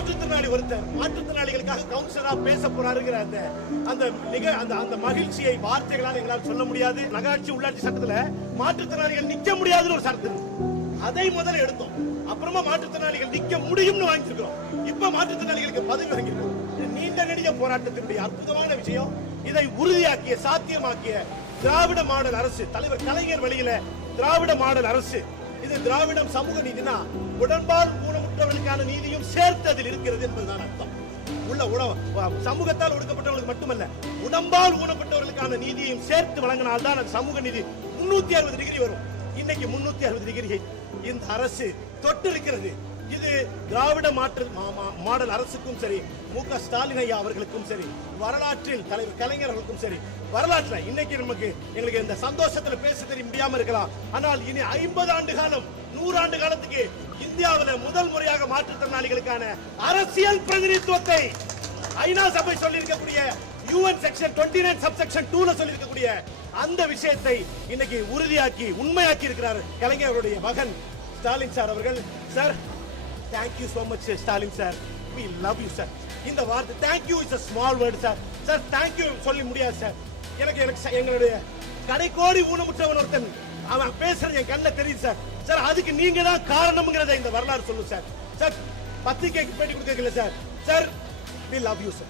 மாற்றுத்திறனாளி ஒருத்தர் மாற்றுத்திறனாளிகளுக்காக கவுன்சிலரா பேச போறாருங்கிற அந்த மகிழ்ச்சியை வார்த்தைகளால் எங்களால் சொல்ல முடியாது. நகராட்சி உள்ளாட்சி சட்டத்துல மாற்றுத்திறனாளிகள் நிக்க முடியாதுன்னு ஒரு சட்டத்தில் அதை முதல்ல எடுத்தோம். அப்புறமா மாற்றுத்திறனாளிகள் நிக்க முடியும்னு வாங்கிருக்கிறோம். இப்ப மாற்றுத்திறனாளிகளுக்கு பதவி வாங்கிருக்கோம். நீண்ட நெடிய போராட்டத்தினுடைய அற்புதமான விஷயம். இதை உறுதியாக்கிய சாத்தியமாக்கிய திராவிட மாடல் அரசு, தலைவர் கலைஞர் வழியில திராவிட மாடல் அரசு. இது திராவிடம் சமூக நீதினா உடன்பால் ஊனமுற்றவர்களுக்கான நீதியும் சேர்த்ததில் இருக்கிறது என்பதுதான் அர்த்தம். சமூகத்தால் ஒடுக்கப்பட்டவர்களுக்கு மட்டுமல்ல, உடம்பால் ஊனப்பட்டவர்களுக்கான நீதியையும் சேர்த்து வழங்கினால்தான் அது சமூக நீதி 360 டிகிரி வரும். இன்னைக்கு 360 டிகிரியை இந்த அரசு தொட்டு இருக்கிறது. இது திராவிட மாடல் அரசுக்கும் சரி, மு.க. ஸ்டாலின் ஐயா அவர்களுக்கும் சரி, வரலாற்றில் தலைவர் கலைஞர் அவர்களுக்கும் சரி, வரலாற்றில் இன்னைக்கு எங்களுக்கு இந்த சந்தோஷத்துல பேச தெரிய முடியாம இருக்கலாம். ஆனால் இனி 50 ஆண்டு காலம் 100 ஆண்டு காலத்துக்கு இந்தியாவில் முதல் முறையாக மாற்றுத்திறனாளிகளுக்கான அரசியல் பிரதிநிதித்துவத்தை ஐநா சபை சொல்லியிருக்கக்கூடிய யூஎன் செக்ஷன் 29 சப்செக்ஷன் 2ல சொல்லியிருக்கக்கூடிய அந்த விஷயத்தை இன்னைக்கு உறுதியாக்கி உண்மையாக்கி இருக்கிறார் கலைஞர் அவருடைய மகன் ஸ்டாலின் சார் அவர்கள். Sir, thank you so much Stalin sir, we love you sir. இந்த வார்த்தை thank you is a small word sir. Sir, thank you சொல்லி முடியாது சார். எனக்கு எங்களுடைய கடைக்கோடி ஊனமுற்றவன் ஒருத்தன் அவன் பேசுறது என் கண்ணில் தெரியுது சார். சார், அதுக்கு நீங்க தான் காரணம்ங்கிறத இந்த வரலாறு சொல்லும் சார். சார், பத்திரிகைக்கு பேட்டி கொடுக்கல sir. Sir, we love you sir.